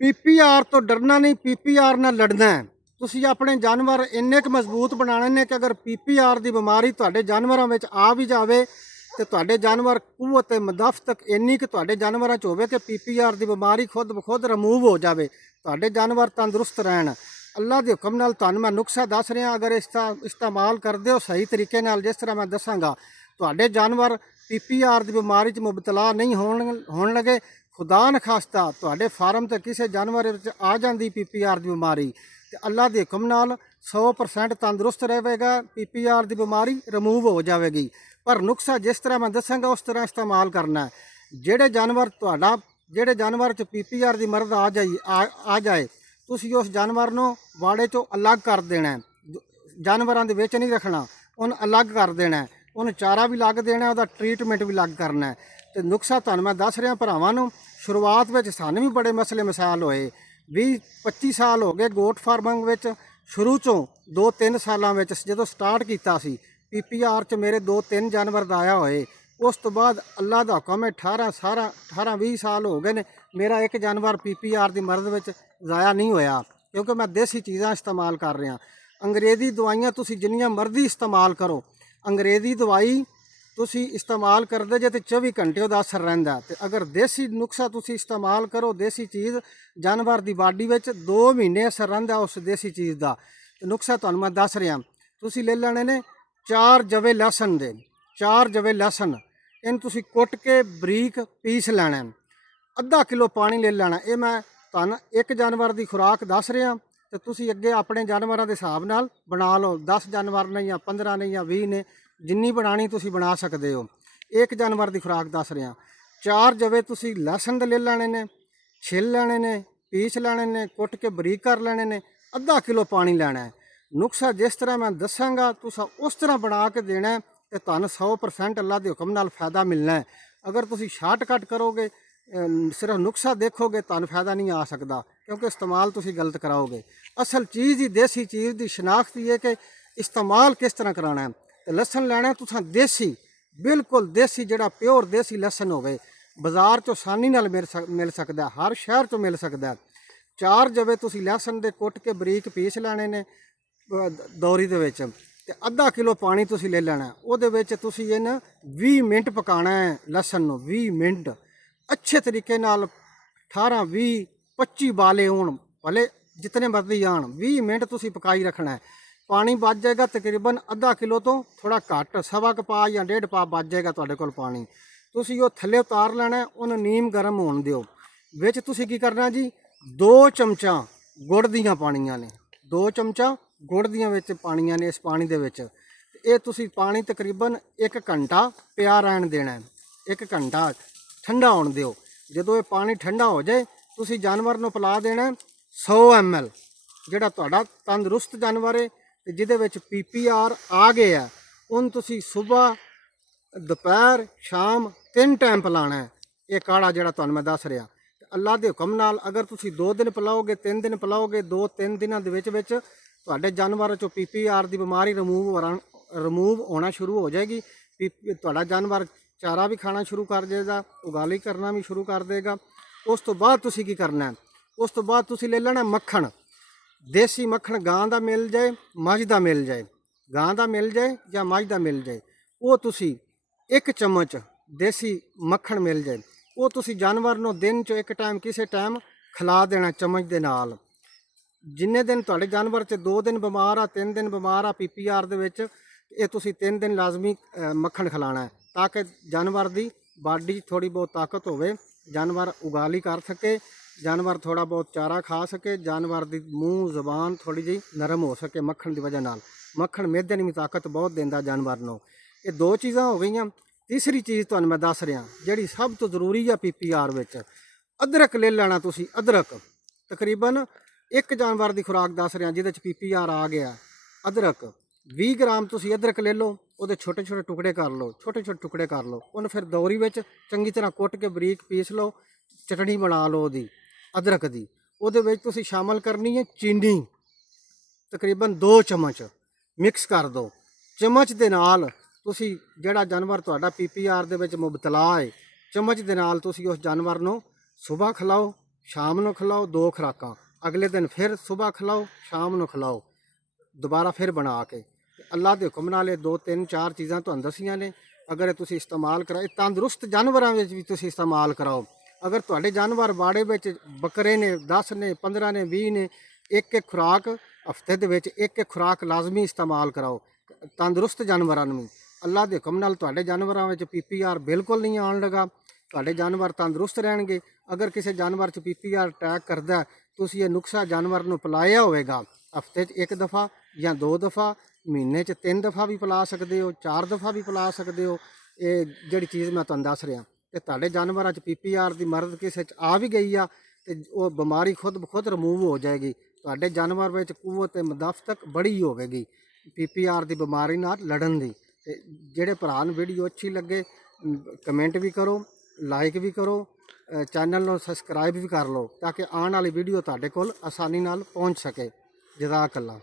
PPR ਤੋਂ ਡਰਨਾ ਨਹੀਂ, ਪੀਪੀਆਰ ਨਾਲ ਲੜਨਾ ਹੈ। ਤੁਸੀਂ ਆਪਣੇ ਜਾਨਵਰ ਇੰਨੇ ਕੁ ਮਜ਼ਬੂਤ ਬਣਾਉਣੇ ਨੇ ਕਿ ਅਗਰ ਪੀਪੀਆਰ ਦੀ ਬਿਮਾਰੀ ਤੁਹਾਡੇ ਜਾਨਵਰਾਂ ਵਿੱਚ ਆ ਵੀ ਜਾਵੇ ਤੇ ਤੁਹਾਡੇ ਜਾਨਵਰ ਕੂਵਤ ਮਦਾਫਤਕ ਇੰਨੀ ਕਿ ਤੁਹਾਡੇ ਜਾਨਵਰਾਂ 'ਚ ਹੋਵੇ ਕਿ ਪੀਪੀਆਰ ਦੀ ਬਿਮਾਰੀ ਖੁਦ ਬਖੁਦ ਰਿਮੂਵ ਹੋ ਜਾਵੇ, ਤੁਹਾਡੇ ਜਾਨਵਰ ਤੰਦਰੁਸਤ ਰਹਿਣ। ਅੱਲਾ ਦੇ ਹੁਕਮ ਨਾਲ ਤੁਹਾਨੂੰ ਮੈਂ ਨੁਕਸਾ ਦੱਸ ਰਿਹਾ, ਅਗਰ ਇਸ ਦਾ ਇਸਤੇਮਾਲ ਕਰਦੇ ਹੋ ਸਹੀ ਤਰੀਕੇ ਨਾਲ, ਜਿਸ ਤਰ੍ਹਾਂ ਮੈਂ ਦੱਸਾਂਗਾ, ਤੁਹਾਡੇ ਜਾਨਵਰ ਪੀਪੀਆਰ ਦੀ ਬਿਮਾਰੀ 'ਚ ਮੁਬਤਲਾ ਨਹੀਂ ਹੋਣ ਲੱਗੇ। खुदा न खास्ता ਤੁਹਾਡੇ ਫਾਰਮ ਤੇ ਕਿਸੇ ਜਾਨਵਰ ਵਿੱਚ ਆ ਜਾਂਦੀ ਪੀਪੀਆਰ ਦੀ ਬਿਮਾਰੀ ਤੇ ਅੱਲਾ ਦੇ ਹੁਕਮ ਨਾਲ 100% ਤੰਦਰੁਸਤ ਰਹੇਗਾ, ਪੀਪੀਆਰ ਦੀ ਬਿਮਾਰੀ ਰਿਮੂਵ ਹੋ ਜਾਵੇਗੀ। ਪਰ ਨੁਕਸਾ ਜਿਸ ਤਰ੍ਹਾਂ ਮੈਂ ਦੱਸਾਂਗਾ ਉਸ ਤਰ੍ਹਾਂ ਇਸਤੇਮਾਲ ਕਰਨਾ ਹੈ। ਜਿਹੜੇ ਜਾਨਵਰ 'ਚ ਪੀਪੀਆਰ ਦੀ ਮਰਜ਼ ਆ ਜਾਏ ਤੁਸੀਂ ਉਸ ਜਾਨਵਰ ਨੂੰ ਵਾੜੇ 'ਚੋਂ ਅਲੱਗ ਕਰ ਦੇਣਾ, ਜਾਨਵਰਾਂ ਦੇ ਵਿੱਚ ਨਹੀਂ ਰੱਖਣਾ, ਉਹਨੂੰ ਅਲੱਗ ਕਰ ਦੇਣਾ, ਉਹਨੂੰ ਚਾਰਾ ਵੀ ਲੱਗ ਦੇਣਾ, ਉਹਦਾ ਟ੍ਰੀਟਮੈਂਟ ਵੀ ਲੱਗ ਕਰਨਾ। ਤੇ ਨੁਕਸਾ ਤੁਹਾਨੂੰ ਮੈਂ ਦੱਸ ਰਿਹਾ ਭਰਾਵਾਂ ਨੂੰ, ਸ਼ੁਰੂਆਤ ਵਿੱਚ ਸਾਨੂੰ ਵੀ ਬੜੇ ਮਸਲੇ ਮਸਾਇਲ ਹੋਏ। 20-25 ਸਾਲ ਹੋ ਗਏ ਗੋਟ ਫਾਰਮਿੰਗ ਵਿੱਚ। ਸ਼ੁਰੂ ਤੋਂ 2-3 ਸਾਲਾਂ ਵਿੱਚ ਜਦੋਂ ਸਟਾਰਟ ਕੀਤਾ ਸੀ ਪੀਪੀਆਰ 'ਚ ਮੇਰੇ 2-3 ਜਾਨਵਰ ਦਾਇਆ ਹੋਏ। ਉਸ ਤੋਂ ਬਾਅਦ ਅੱਲਾ ਦਾ ਹੁਕਮ ਹੈ 18-20 ਸਾਲ ਹੋ ਗਏ ਨੇ ਮੇਰਾ ਇੱਕ ਜਾਨਵਰ ਪੀਪੀਆਰ ਦੀ ਮਰਜ਼ ਵਿੱਚ ਜ਼ਾਇਆ ਨਹੀਂ ਹੋਇਆ, ਕਿਉਂਕਿ ਮੈਂ ਦੇਸੀ ਚੀਜ਼ਾਂ ਇਸਤੇਮਾਲ ਕਰ ਰਿਹਾ। ਅੰਗਰੇਜ਼ੀ ਦਵਾਈਆਂ ਤੁਸੀਂ ਜਿੰਨੀਆਂ ਮਰਜ਼ੀ ਇਸਤੇਮਾਲ ਕਰੋ, ਅੰਗਰੇਜ਼ੀ ਦਵਾਈ ਤੁਸੀਂ ਇਸਤੇਮਾਲ ਕਰਦੇ ਜੇ ਤੇ 24 ਘੰਟੇ ਉਹਦਾ ਅਸਰ ਰਹਿੰਦਾ। ਤੇ ਅਗਰ ਦੇਸੀ ਨੁਕਸਾ ਤੁਸੀਂ ਇਸਤੇਮਾਲ ਕਰੋ, ਦੇਸੀ ਚੀਜ਼ ਜਾਨਵਰ ਦੀ ਬਾਡੀ ਵਿੱਚ 2 ਮਹੀਨੇ ਅਸਰ ਰਹਿੰਦਾ ਉਸ ਦੇਸੀ ਚੀਜ਼ ਦਾ। ਨੁਕਸਾ ਤੁਹਾਨੂੰ ਮੈਂ ਦੱਸ ਰਿਹਾ, ਤੁਸੀਂ ਲੈ ਲੈਣੇ ਨੇ 4 ਜਵੇ ਲਸਣ ਦੇ, 4 ਜਵੇ ਲਸਣ, ਇਹਨੂੰ ਤੁਸੀਂ ਕੁੱਟ ਕੇ ਬਰੀਕ ਪੀਸ ਲੈਣਾ, ਅੱਧਾ ਕਿਲੋ ਪਾਣੀ ਲੈ ਲੈਣਾ। ਇਹ ਮੈਂ ਤੁਹਾਨੂੰ ਇੱਕ ਜਾਨਵਰ ਦੀ ਖੁਰਾਕ ਦੱਸ ਰਿਹਾ ਤੇ ਤੁਸੀਂ ਅੱਗੇ ਆਪਣੇ ਜਾਨਵਰਾਂ ਦੇ ਹਿਸਾਬ ਨਾਲ ਬਣਾ ਲਓ। 10 ਜਾਨਵਰ ਨੇ ਜਾਂ 15 ਨੇ ਜਾਂ 20 ਨੇ, ਜਿੰਨੀ ਬਣਾਣੀ ਤੁਸੀਂ ਬਣਾ ਸਕਦੇ ਹੋ। ਇੱਕ ਜਾਨਵਰ ਦੀ ਖੁਰਾਕ ਦੱਸ ਰਿਹਾ। 4 ਜਵੇ ਤੁਸੀਂ ਲਸਣ ਦੇ ਲੈ ਲੈਣੇ ਨੇ, ਛਿੱਲ ਲੈਣੇ ਨੇ, ਪੀਸ ਲੈਣੇ ਨੇ, ਕੁੱਟ ਕੇ ਬਰੀਕ ਕਰ ਲੈਣੇ ਨੇ, ਅੱਧਾ ਕਿਲੋ ਪਾਣੀ ਲੈਣਾ ਹੈ। ਨੁਕਸਾ ਜਿਸ ਤਰ੍ਹਾਂ ਮੈਂ ਦੱਸਾਂਗਾ ਤੁਸੀਂ ਉਸ ਤਰ੍ਹਾਂ ਬਣਾ ਕੇ ਦੇਣਾ ਤੇ ਤੁਹਾਨੂੰ 100% ਅੱਲਾ ਦੇ ਹੁਕਮ ਨਾਲ ਫਾਇਦਾ ਮਿਲਣਾ ਹੈ। ਅਗਰ ਤੁਸੀਂ ਸ਼ਾਰਟਕਟ ਕਰੋਗੇ, ਸਿਰਫ ਨੁਕਸਾ ਦੇਖੋਗੇ, ਤੁਹਾਨੂੰ ਫਾਇਦਾ ਨਹੀਂ ਆ ਸਕਦਾ, ਕਿਉਂਕਿ ਇਸਤੇਮਾਲ ਤੁਸੀਂ ਗਲਤ ਕਰਾਓਗੇ। ਅਸਲ ਚੀਜ਼ ਹੀ ਦੇਸੀ ਚੀਜ਼ ਦੀ ਸ਼ਨਾਖਤ ਹੀ ਹੈ ਕਿ ਇਸਤੇਮਾਲ ਕਿਸ ਤਰ੍ਹਾਂ ਕਰਾਉਣਾ ਹੈ। ਤੇ ਲਸਣ ਲੈਣਾ ਤੁਸੀਂ ਦੇਸੀ, ਬਿਲਕੁਲ ਦੇਸੀ, ਜਿਹੜਾ ਪਿਓਰ ਦੇਸੀ ਲਸਣ ਹੋਵੇ, ਬਾਜ਼ਾਰ 'ਚੋਂ ਆਸਾਨੀ ਨਾਲ ਮਿਲ ਸਕਦਾ, ਹਰ ਸ਼ਹਿਰ 'ਚੋਂ ਮਿਲ ਸਕਦਾ। 4 ਜਵੇ ਤੁਸੀਂ ਲਸਣ ਦੇ ਕੁੱਟ ਕੇ ਬਰੀਕ ਪੀਸ ਲੈਣੇ ਨੇ ਦੌਰੀ ਦੇ ਵਿੱਚ, ਤੇ ਅੱਧਾ ਕਿਲੋ ਪਾਣੀ ਤੁਸੀਂ ਲੈ ਲੈਣਾ। ਉਹਦੇ ਵਿੱਚ ਤੁਸੀਂ ਇਹਨੂੰ 20 ਮਿੰਟ ਪਕਾਉਣਾ ਹੈ। ਲਸਣ ਨੂੰ 20 ਮਿੰਟ ਅੱਛੇ ਤਰੀਕੇ ਨਾਲ, 18-20-25 ਬਾਲੇ ਹੋਣ, ਭਲੇ ਜਿਤਨੇ ਮਰਜ਼ੀ ਆਣ, 20 ਮਿੰਟ ਤੁਸੀਂ ਪਕਾਈ ਰੱਖਣਾ ਹੈ। ਪਾਣੀ ਬਚ ਜਾਏਗਾ ਤਕਰੀਬਨ ਅੱਧਾ ਕਿਲੋ ਤੋਂ ਥੋੜਾ ਘੱਟ, 1.25 ਪਾ ਜਾਂ 1.5 ਪਾ ਬਚ ਜਾਏਗਾ ਤੁਹਾਡੇ ਕੋਲ ਪਾਣੀ। ਤੁਸੀਂ ਉਹ ਥੱਲੇ ਉਤਾਰ ਲੈਣਾ, ਉਹਨੂੰ ਨੀਮ ਗਰਮ ਹੋਣ ਦਿਓ। ਵਿੱਚ ਤੁਸੀਂ ਕੀ ਕਰਨਾ ਜੀ, 2 ਚਮਚਾ ਗੁੜ ਦੀਆਂ ਪਾਣੀਆਂ ਨੇ, 2 ਚਮਚਾ ਗੁੜ ਦੀਆਂ ਵਿੱਚ ਪਾਣੀਆਂ ਨੇ। ਇਸ ਪਾਣੀ ਦੇ ਵਿੱਚ ਇਹ ਤੁਸੀਂ ਪਾਣੀ ਤਕਰੀਬਨ 1 ਘੰਟਾ ਪਿਆ ਰਹਿਣ ਦੇਣਾ, 1 ਘੰਟਾ ਠੰਡਾ ਹੋਣ ਦਿਓ। ਜਦੋਂ ਇਹ ਪਾਣੀ ਠੰਡਾ ਹੋ ਜਾਏ ਤੁਸੀਂ ਜਾਨਵਰ ਨੂੰ ਪਿਲਾ ਦੇਣਾ 100 ml, ਜਿਹੜਾ ਤੁਹਾਡਾ ਤੰਦਰੁਸਤ ਜਾਨਵਰ ਹੈ ਤੇ ਜਿਹਦੇ ਵਿੱਚ ਪੀਪੀਆਰ ਆ ਗਏ ਆ, ਉਹਨੂੰ ਤੁਸੀਂ ਸਵੇਰ, ਦੁਪਹਿਰ, ਸ਼ਾਮ 3 ਟਾਈਮ ਪਿਲਾਣਾ। ਇਹ ਕਾੜਾ ਜਿਹੜਾ ਤੁਹਾਨੂੰ ਮੈਂ ਦੱਸ ਰਿਹਾ, ਅੱਲਾ ਦੇ ਹੁਕਮ ਨਾਲ ਅਗਰ ਤੁਸੀਂ 2 ਦਿਨ ਪਿਲਾਓਗੇ, 3 ਦਿਨ ਪਿਲਾਓਗੇ, 2-3 ਦਿਨਾਂ ਦੇ ਵਿੱਚ ਤੁਹਾਡੇ ਜਾਨਵਰ 'ਚੋਂ ਪੀਪੀਆਰ ਦੀ ਬਿਮਾਰੀ ਰਿਮੂਵ ਹੋਣਾ ਸ਼ੁਰੂ ਹੋ ਜਾਏਗੀ। ਤੁਹਾਡਾ ਜਾਨਵਰ ਚਾਰਾ ਵੀ ਖਾਣਾ ਸ਼ੁਰੂ ਕਰ ਦੇਗਾ, ਉਗਾਲੀ ਕਰਨਾ ਵੀ ਸ਼ੁਰੂ ਕਰ ਦੇਗਾ। ਉਸ ਤੋਂ ਬਾਅਦ ਤੁਸੀਂ ਕੀ ਕਰਨਾ, ਉਸ ਤੋਂ ਬਾਅਦ ਤੁਸੀਂ ਲੈ ਲੈਣਾ ਮੱਖਣ, ਦੇਸੀ ਮੱਖਣ, ਗਾਂ ਦਾ ਮਿਲ ਜਾਏ, ਮੱਝ ਦਾ ਮਿਲ ਜਾਏ, ਗਾਂ ਦਾ ਮਿਲ ਜਾਏ ਜਾਂ ਮੱਝ ਦਾ ਮਿਲ ਜਾਏ, ਉਹ ਤੁਸੀਂ 1 ਚਮਚ ਦੇਸੀ ਮੱਖਣ ਮਿਲ ਜਾਏ, ਉਹ ਤੁਸੀਂ ਜਾਨਵਰ ਨੂੰ ਦਿਨ 'ਚ 1 ਟਾਈਮ ਕਿਸੇ ਟਾਈਮ ਖਿਲਾ ਦੇਣਾ ਚਮਚ ਦੇ ਨਾਲ। ਜਿੰਨੇ ਦਿਨ ਤੁਹਾਡੇ ਜਾਨਵਰ 'ਚ 2 ਦਿਨ ਬਿਮਾਰ ਆ, 3 ਦਿਨ ਬਿਮਾਰ ਆ ਪੀਪੀਆਰ ਦੇ ਵਿੱਚ, ਇਹ ਤੁਸੀਂ 3 ਦਿਨ ਲਾਜ਼ਮੀ ਮੱਖਣ ਖਿਲਾਣਾ ਹੈ, ਤਾਂ ਕਿ ਜਾਨਵਰ ਦੀ ਬਾਡੀ 'ਚ ਥੋੜੀ ਬਹੁਤ ਤਾਕਤ ਹੋਵੇ, ਜਾਨਵਰ ਉਗਾਲੀ ਕਰ ਸਕੇ, ਜਾਨਵਰ ਥੋੜਾ ਬਹੁਤ ਚਾਰਾ ਖਾ ਸਕੇ, ਜਾਨਵਰ ਦੀ ਮੂੰਹ ਜ਼ਬਾਨ ਥੋੜੀ ਜਿਹੀ ਨਰਮ ਹੋ ਸਕੇ ਮੱਖਣ ਦੀ ਵਜ੍ਹਾ ਨਾਲ। ਮੱਖਣ ਮਿਹਦੇ ਨੂੰ ਵੀ ਤਾਕਤ ਬਹੁਤ ਦਿੰਦਾ ਜਾਨਵਰ ਨੂੰ। ਇਹ 2 ਚੀਜ਼ਾਂ ਹੋ ਗਈਆਂ। ਤੀਸਰੀ ਚੀਜ਼ ਤੁਹਾਨੂੰ ਮੈਂ ਦੱਸ ਰਿਹਾ ਜਿਹੜੀ ਸਭ ਤੋਂ ਜ਼ਰੂਰੀ ਆ ਪੀਪੀਆਰ ਵਿੱਚ, ਅਦਰਕ ਲੈ ਲੈਣਾ ਤੁਸੀਂ। ਅਦਰਕ ਤਕਰੀਬਨ 1 ਜਾਨਵਰ ਦੀ ਖੁਰਾਕ ਦੱਸ ਰਿਹਾ ਜਿਹਦੇ 'ਚ ਪੀਪੀਆਰ ਆ ਗਿਆ। ਅਦਰਕ 20 ਗ੍ਰਾਮ ਤੁਸੀਂ ਅਦਰਕ ਲੈ ਲਓ, ਉਹਦੇ ਛੋਟੇ ਛੋਟੇ ਟੁਕੜੇ ਕਰ ਲਓ, ਛੋਟੇ ਛੋਟੇ ਟੁਕੜੇ ਕਰ ਲਓ, ਉਹਨੂੰ ਫਿਰ ਦੌਰੀ ਵਿੱਚ ਚੰਗੀ ਤਰ੍ਹਾਂ ਕੁੱਟ ਕੇ ਬਰੀਕ ਪੀਸ ਲਓ, ਚਟਣੀ ਬਣਾ ਲਓ ਉਹਦੀ ਅਦਰਕ ਦੀ। ਉਹਦੇ ਵਿੱਚ ਤੁਸੀਂ ਸ਼ਾਮਲ ਕਰਨੀ ਹੈ ਚੀਨੀ, ਤਕਰੀਬਨ 2 ਚਮਚ ਮਿਕਸ ਕਰ ਦਿਓ। ਚਮਚ ਦੇ ਨਾਲ ਤੁਸੀਂ ਜਿਹੜਾ ਜਾਨਵਰ ਤੁਹਾਡਾ ਪੀਪੀਆਰ ਦੇ ਵਿੱਚ ਮੁਬਤਲਾ ਹੈ, ਚਮਚ ਦੇ ਨਾਲ ਤੁਸੀਂ ਉਸ ਜਾਨਵਰ ਨੂੰ ਸਵੇਰ ਖਿਲਾਓ, ਸ਼ਾਮ ਨੂੰ ਖਿਲਾਓ 2 ਖੁਰਾਕਾਂ, ਅਗਲੇ ਦਿਨ ਫਿਰ ਸਵੇਰ ਖਿਲਾਓ ਸ਼ਾਮ ਨੂੰ ਖਿਲਾਓ, ਦੁਬਾਰਾ ਫਿਰ ਬਣਾ ਕੇ। ਤੇ ਅੱਲਾ ਦੇ ਹੁਕਮ ਨਾਲ ਇਹ 2 3 4 ਚੀਜ਼ਾਂ ਤੁਹਾਨੂੰ ਦੱਸੀਆਂ ਨੇ, ਅਗਰ ਇਹ ਤੁਸੀਂ ਇਸਤੇਮਾਲ ਕਰਾਓ, ਇਹ ਤੰਦਰੁਸਤ ਜਾਨਵਰਾਂ ਵਿੱਚ ਵੀ ਤੁਸੀਂ ਇਸਤੇਮਾਲ ਕਰਾਓ। ਅਗਰ ਤੁਹਾਡੇ ਜਾਨਵਰ ਬਾੜੇ ਵਿੱਚ ਬੱਕਰੇ ਨੇ 10 ਨੇ 15 ਨੇ 20 ਨੇ, ਇੱਕ ਇੱਕ ਖੁਰਾਕ ਹਫਤੇ ਦੇ ਵਿੱਚ ਇੱਕ ਇੱਕ ਖੁਰਾਕ ਲਾਜ਼ਮੀ ਇਸਤੇਮਾਲ ਕਰਾਓ ਤੰਦਰੁਸਤ ਜਾਨਵਰਾਂ ਨੂੰ। ਅੱਲਾ ਦੇ ਹੁਕਮ ਨਾਲ ਤੁਹਾਡੇ ਜਾਨਵਰਾਂ ਵਿੱਚ PPR ਬਿਲਕੁਲ ਨਹੀਂ ਆਉਣ ਲੱਗਾ, ਤੁਹਾਡੇ ਜਾਨਵਰ ਤੰਦਰੁਸਤ ਰਹਿਣਗੇ। ਅਗਰ ਕਿਸੇ ਜਾਨਵਰ 'ਚ PPR ਅਟੈਕ ਕਰਦਾ, ਤੁਸੀਂ ਇਹ ਨੁਸਖਾ ਜਾਨਵਰ ਨੂੰ ਪਿਲਾਇਆ ਹੋਵੇਗਾ, ਹਫਤੇ 'ਚ 1 ਦਫਾ ਜਾਂ 2 ਦਫਾ, ਮਹੀਨੇ 'ਚ 3 ਦਫਾ ਵੀ ਪਿਲਾ ਸਕਦੇ ਹੋ, 4 ਦਫਾ ਵੀ ਪਿਲਾ ਸਕਦੇ ਹੋ। ਇਹ ਜਿਹੜੀ ਚੀਜ਼ ਮੈਂ ਤੁਹਾਨੂੰ ਦੱਸ ਰਿਹਾ, ਤੇ ਤੁਹਾਡੇ ਜਾਨਵਰਾਂ 'ਚ PPR ਦੀ ਮਰਦ ਕਿਸੇ 'ਚ ਆ ਵੀ ਗਈ ਆ ਤੇ ਉਹ ਬਿਮਾਰੀ ਖੁਦ ਬ ਖੁਦ ਰਿਮੂਵ ਹੋ ਜਾਏਗੀ। ਤੁਹਾਡੇ ਜਾਨਵਰ ਵਿੱਚ ਕੂਵਤ ਮੁਦਾਫਤਕ ਬੜੀ ਹੋਵੇਗੀ PPR ਦੀ ਬਿਮਾਰੀ ਨਾਲ ਲੜਨ ਦੀ। ਤੇ ਜਿਹੜੇ ਭਰਾ ਨੂੰ ਵੀਡੀਓ ਅੱਛੀ ਲੱਗੇ ਕਮੈਂਟ ਵੀ ਕਰੋ, ਲਾਈਕ ਵੀ ਕਰੋ, ਚੈਨਲ ਨੂੰ ਸਬਸਕ੍ਰਾਈਬ ਵੀ ਕਰ ਲਓ ਤਾਂ ਕਿ ਆਉਣ ਵਾਲੀ ਵੀਡੀਓ ਤੁਹਾਡੇ ਕੋਲ ਆਸਾਨੀ ਨਾਲ ਪਹੁੰਚ ਸਕੇ। ਜਜ਼ਾਕ ਅੱਲਾ।